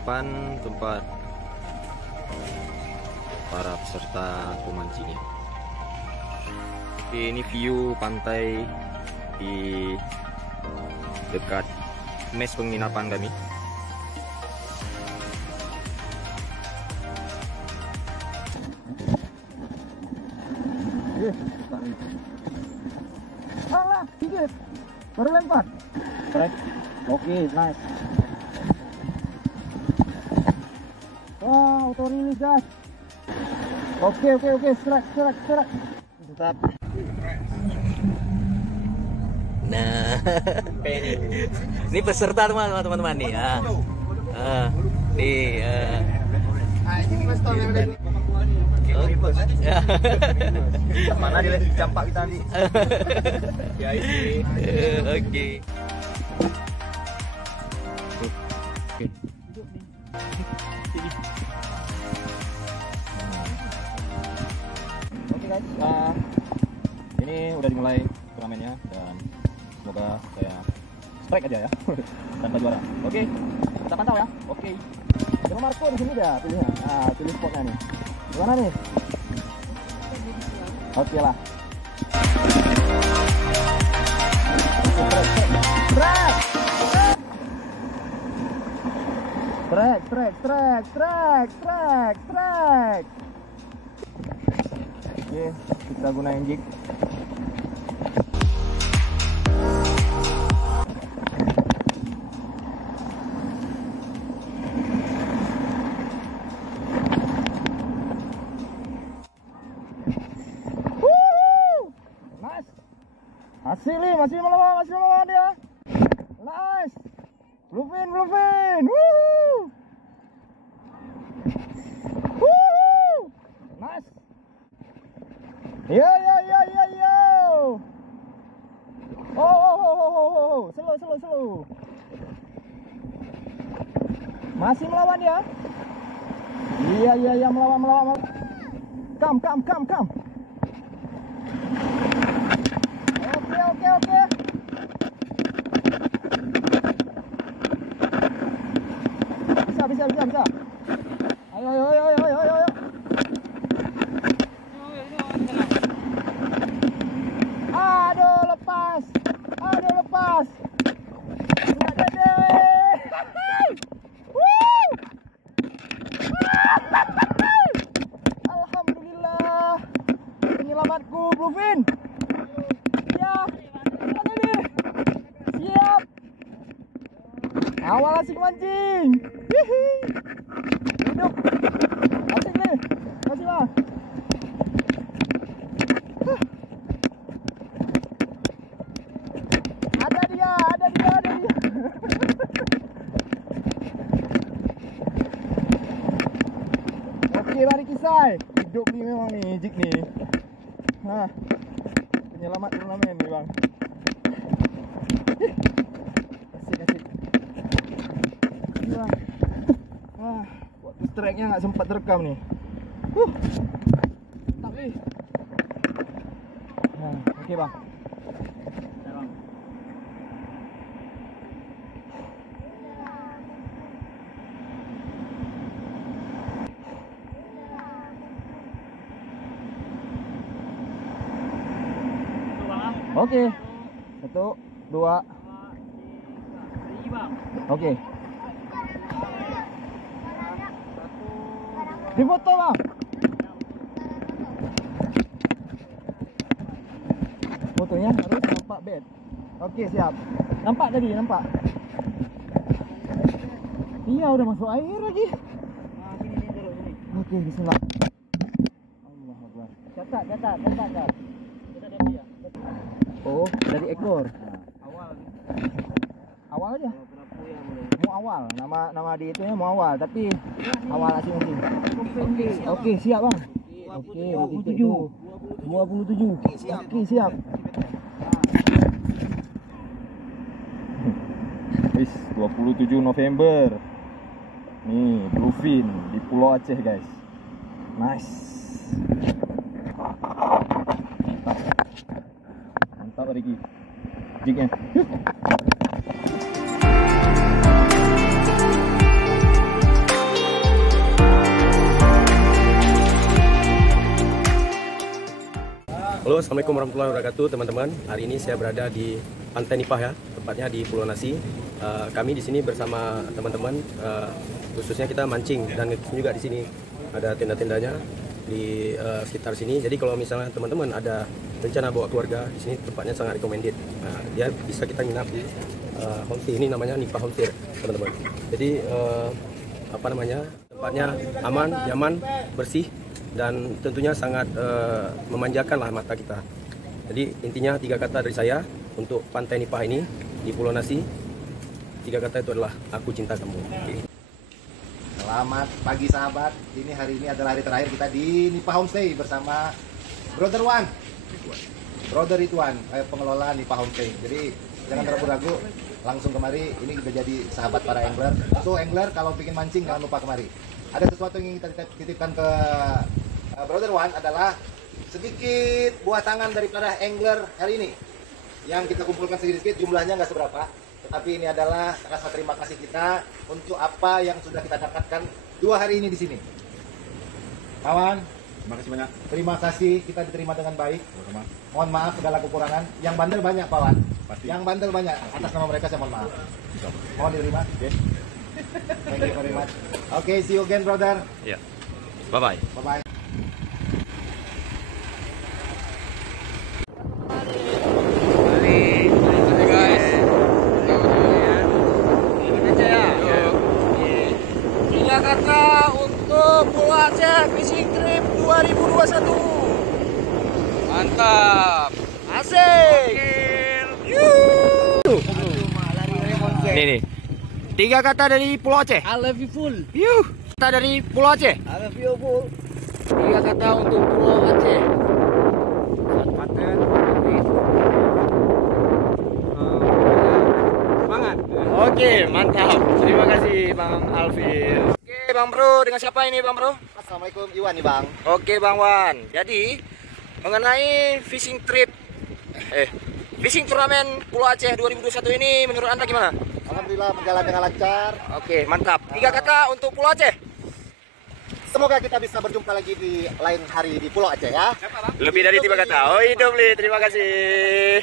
penginapan tempat para peserta pemancingnya. Oke, ini view pantai di dekat mes penginapan kami. Alah, sedikit. Baru lempar. Strike. Oke, nice. Wow, auto release guys. Oke, strike. Tetap. Nah, ini peserta teman-teman nih. Nih. Mana dia campak kita nanti? Ya ini. Oke. Oke guys, ini udah dimulai turnamennya dan semoga saya strike aja ya tanpa juara. Oke, kita pantau ya. Oke, Bro Marco di sini dah pilihnya. Pilih spotnya nih. Gimana nih? Oke lah. Strike. Oke, kita gunain jig. Nice. Hasil nih, masih melawan dia. Nice. Bluefin. Woohoo. Nice. Yo. Oh. Slow. Masih melawan ya? Iya, melawan. Come. Oke. Bisa. Ayo. Aduh, lepas. Sudah jadi. Alhamdulillah. Penyelamatku, Bluefin. Ya. Ini. Siap. Awal asik mancing. Hidup. Asik nih. Kasih lah. Ada dia. Oke, mari kisah. Hidup nih memang nih, jig nih. Penyelamat turnamen nih bang. Asik. Gila. Waktu strike-nya nggak sempat terekam nih. Tapi. Oke bang. Oke. 1, 2. Oke. Difoto bang. Fotonya harus nampak bed. Oke, siap. Nampak tadi, nampak. Iya, udah masuk air lagi. Oke, bismillah. Allahu Akbar. Catat. Oh, dari ekor. Awal aja. Mau awal. Nama di itu mau awal, tapi awal asing mungkin. Oke, siap bang. Oke, 27. Oke, siap. Wis, 27 November. Nih, Bluefin di Pulau Aceh, guys. Nice. Mantap Riki. Jignya. Halo, assalamualaikum warahmatullahi wabarakatuh teman-teman. Hari ini saya berada di Pantai Nipah ya, tepatnya di Pulau Nasi. Kami di sini bersama teman-teman, khususnya kita mancing dan juga di sini ada tenda-tendanya di sekitar sini. Jadi kalau misalnya teman-teman ada rencana bawa keluarga di sini, tempatnya sangat recommended. Dia bisa kita nginap di homestay ini, namanya Nipah Homestay teman-teman. Jadi tempatnya aman, nyaman, bersih, dan tentunya sangat memanjakan lah mata kita. Jadi intinya 3 kata dari saya untuk Pantai Nipah ini di Pulau Nasi. 3 kata itu adalah aku cinta kamu. Okay. Selamat pagi sahabat. Hari ini adalah hari terakhir kita di Nipah Homestay bersama Brother Ridwan, pengelola Nipah Homestay. Jadi jangan ragu-ragu, langsung kemari. Ini udah jadi sahabat para angler. So angler kalau bikin mancing jangan lupa kemari. Ada sesuatu yang ingin kita titipkan ke Brother Wan adalah sedikit buah tangan daripada angler hari ini. Yang kita kumpulkan sedikit, jumlahnya nggak seberapa. Tetapi ini adalah rasa terima kasih kita untuk apa yang sudah kita dapatkan 2 hari ini di sini. Kawan, Terima kasih banyak. terima kasih, kita diterima dengan baik. Mohon maaf segala kekurangan. Yang bandel banyak, Pak Wan. Yang bandel banyak. Atas nama mereka saya mohon maaf. Mohon diterima. Thank you very much. Okay, see you again, brother. Ya. Bye-bye. Bye-bye. Jakarta untuk Pulau Aceh Fishing Trip 2021. Mantap. Asik. Nih. 3 kata dari Pulau Aceh. I love you full. Kata dari Pulau Aceh. I love you full. 3 kata untuk Pulau Aceh. Semangat. Oke, mantap. Terima kasih Bang Alvin. Oke, Bang Bro, dengan siapa ini Bang Bro? Assalamualaikum, Iwan nih, Bang. Oke, Bang Wan. Jadi, mengenai fishing turnamen Pulau Aceh 2021 ini menurut Anda gimana? Alhamdulillah berjalan dengan lancar. Oke, mantap. 3 kata untuk Pulau Aceh. Semoga kita bisa berjumpa lagi di lain hari di Pulau Aceh ya. Lebih dari 3 kata. Oh, hidup, Li. Terima kasih.